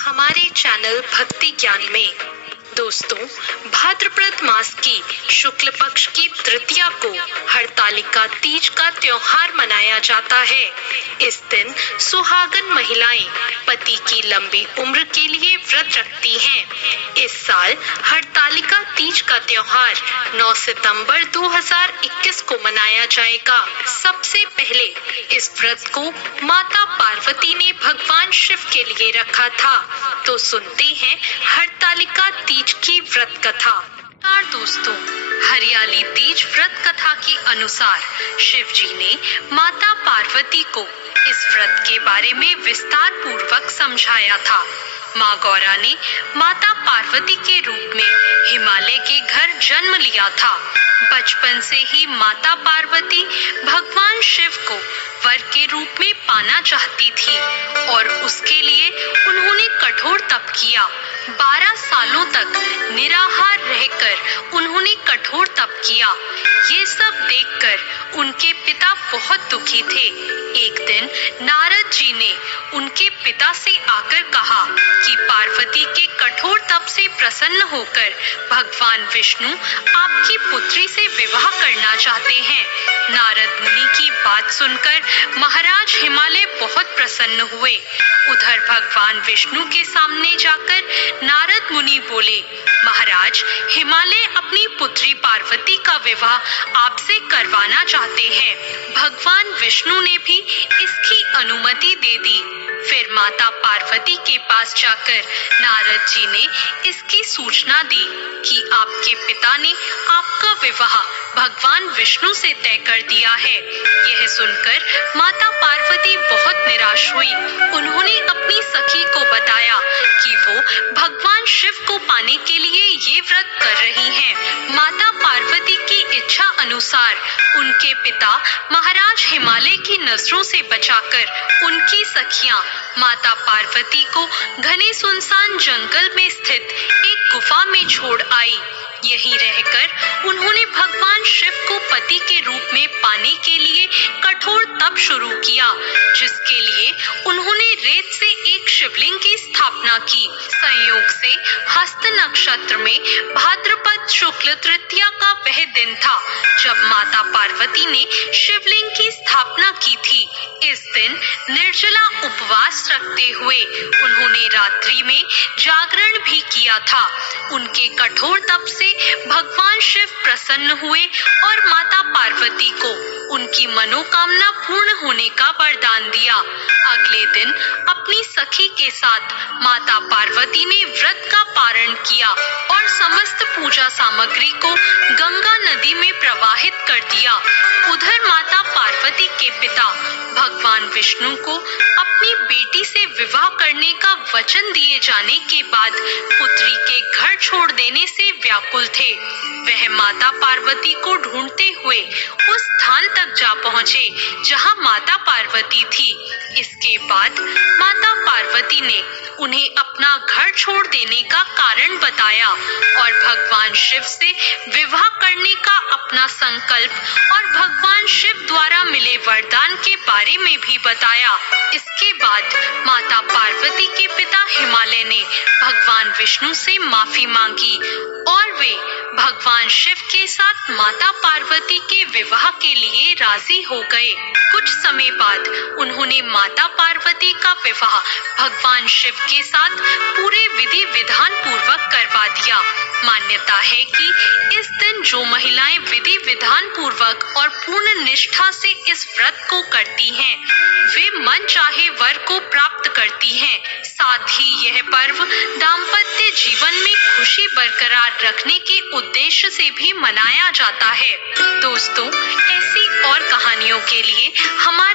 हमारे चैनल भक्ति ज्ञान में। दोस्तों, भाद्रपद मास की शुक्ल पक्ष की तृतीया को हरतालिका तीज का त्योहार मनाया जाता है। इस दिन सुहागन महिलाएं पति की लंबी उम्र के लिए व्रत रखती हैं। इस साल हरतालिका तीज का त्योहार 9 सितंबर 2021 को मनाया जाएगा। सबसे पहले इस व्रत को माता पार्वती ने भगवान शिव के लिए रखा था। तो सुनते हैं हरतालिका तीज की व्रत कथा। दोस्तों, हरियाली तीज व्रत कथा के अनुसार शिव जी ने माता पार्वती को इस व्रत के बारे में विस्तार पूर्वक समझाया था। माँ गौरा ने माता पार्वती के रूप में हिमालय के घर जन्म लिया था। बचपन से ही माता पार्वती भगवान शिव को वर के रूप में पाना चाहती थी और उसके लिए उन्होंने कठोर तप किया। 12 सालों तक निराहार रहकर उन्होंने कठोर तप किया। ये सब देखकर उनके पिता बहुत दुखी थे। एक दिन नारद जी ने उनके पिता से आकर कहा कि पार्वती के कठोर तप से प्रसन्न होकर भगवान विष्णु आपकी पुत्री से विवाह करना चाहते हैं। नारद मुनि की बात सुनकर महाराज हिमालय बहुत प्रसन्न हुए। उधर भगवान विष्णु के सामने जाकर नारद मुनि बोले, महाराज, हिमालय अपनी पुत्री पार्वती का विवाह आपसे करवाना चाहते हैं। भगवान विष्णु ने भी इसकी अनुमति दे दी। फिर माता पार्वती के पास जाकर नारद जी ने इसकी सूचना दी कि आपके पिता ने आपका विवाह भगवान विष्णु से तय कर दिया है। यह सुनकर माता पार्वती बहुत निराश हुई। उन्होंने अपनी सखी को बताया कि वो भगवान शिव को पाने के लिए ये व्रत कर रही हैं। माता पार्वती की इच्छा अनुसार उनके पिता महाराज हिमालय की नजरों से बचाकर उनकी सखियां माता पार्वती को घने सुनसान जंगल में स्थित एक गुफा में छोड़ आई। यहीं रहकर उन्होंने भगवान शिव को पति के रूप में पाने के लिए कठोर तप शुरू किया, जिसके लिए उन्होंने रेत से एक शिवलिंग की स्थापना की। संयोग से हस्त नक्षत्र में भाद्रपद शुक्ल तृतीया का वह दिन था जब माता पार्वती ने शिवलिंग की स्थापना की थी। इस दिन निर्जला उपवास रखते हुए उन्होंने रात्रि में जागरण भी किया था। उनके कठोर तप से भगवान शिव प्रसन्न हुए और माता पार्वती को उनकी मनोकामना पूर्ण होने का वरदान दिया। अगले दिन अपनी सखी के साथ माता पार्वती ने व्रत का पारण किया और समस्त पूजा सामग्री को गंगा नदी में प्रवाहित कर दिया। उधर माता पार्वती के पिता भगवान विष्णु को अपनी बेटी से विवाह करने का वचन दिए जाने के बाद पुत्री के घर छोड़ देने से व्याकुल थे। वह माता पार्वती को ढूंढते हुए उस स्थान तक जा पहुँचे जहाँ माता पार्वती थी। इसके बाद माता पार्वती ने उन्हें अपना घर छोड़ देने का कारण बताया और भगवान शिव से विवाह करने का अपना संकल्प और भगवान शिव द्वारा मिले वरदान के बारे में भी बताया। इसके बाद माता पार्वती के पिता हिमालय ने भगवान विष्णु से माफी मांगी और वे भगवान शिव के साथ माता पार्वती के विवाह के लिए राजी हो गए। कुछ समय बाद उन्होंने माता पार्वती का विवाह भगवान शिव के साथ पूरे विधि विधान पूर्वक करवा दिया। मान्यता है कि इस दिन जो महिलाएं विधि विधान पूर्वक और पूर्ण निष्ठा से इस व्रत को करती हैं, वे मन चाहे वर को प्राप्त करती हैं। साथ ही यह पर्व दाम्पत्य जीवन में खुशी बरकरार रखने के उद्देश्य से भी मनाया जाता है। दोस्तों, ऐसी और कहानियों के लिए हमारे